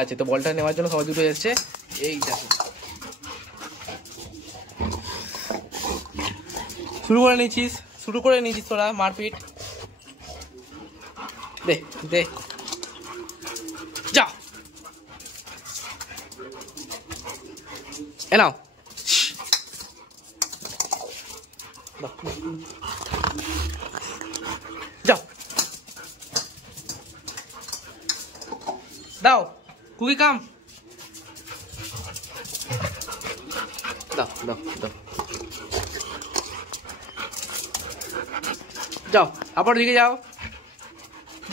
আছে, তো বলটা নেওয়ার জন্য সবাই দুটো এসছে। এই দেখো শুরু করে নিয়েছিস তোরা মারপিট। দে দে যা, এ নাও যাও, দাও কুকি কাম, দাও দাও দাও, যাও আবার দিকে যাও,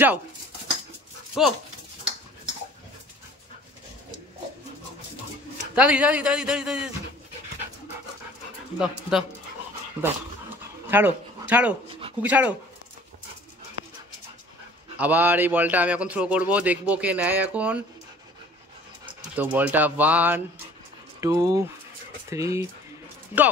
যাও গো, দাদি দাদি দাদি দাদি দাদি, দাও দাও দাও, ছাড়ো ছাড়ো কুকি ছাড়ো। আবার এই বলটা আমি এখন থ্রো করবো, দেখবো কে নেয় এখন। তো বলটা 1 2 3 গো,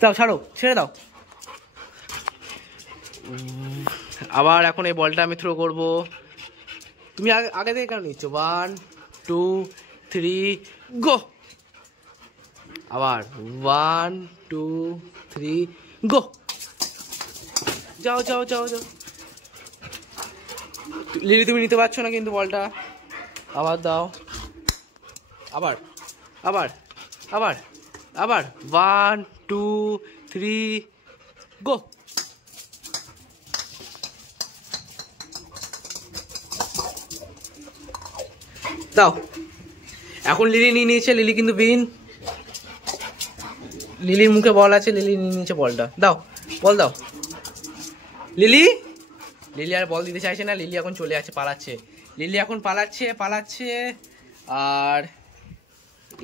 দাও ছাড়ো, ছেড়ে দাও। আবার এখন এই বলটা আমি থ্রো করব, তুমি আগে থেকে কেন নিচ্ছ? 1 2 3 গো, আবার 1 2 3 গো, যাও যাও যাও যাও। লিলি তুমি নিতে পারছো না কিন্তু বলটা, আবার দাও, আবার আবার আবার আবার 1 2 3 গো, দাও। এখন লিলি নিয়ে নিয়েছে, লিলি কিন্তু বিন, লিলির মুখে বল আছে, লিলি নিয়ে নিয়েছে বলটা, দাও বল দাও। লিলি লিলি আর বল দিতে চাইছে না, লিলি এখন চলে আছে, পালাচ্ছে, লিলি এখন পালাচ্ছে আর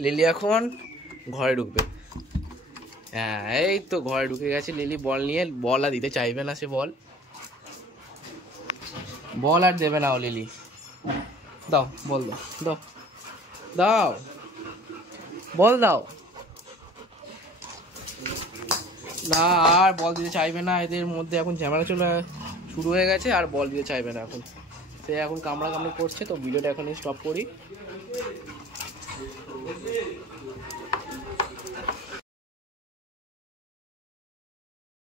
লিলি এখন ঘরে ঢুকবে। হ্যাঁ এই তো ঘরে ঢুকে গেছে লিলি বল নিয়ে, বল আর দিতে চাইবে না, সে বল আর দেবে না ও লিলি। দাও বল দাও, দাও দাও বল দাও। না আর বল দিতে চাইবে না, এদের মধ্যে এখন ঝামেলা শুরু হয়ে গেছে, আর বল দিতে চাইবে না এখন, সে এখন কামড়াকামড়ি করছে। তো ভিডিওটা এখন স্টপ করি।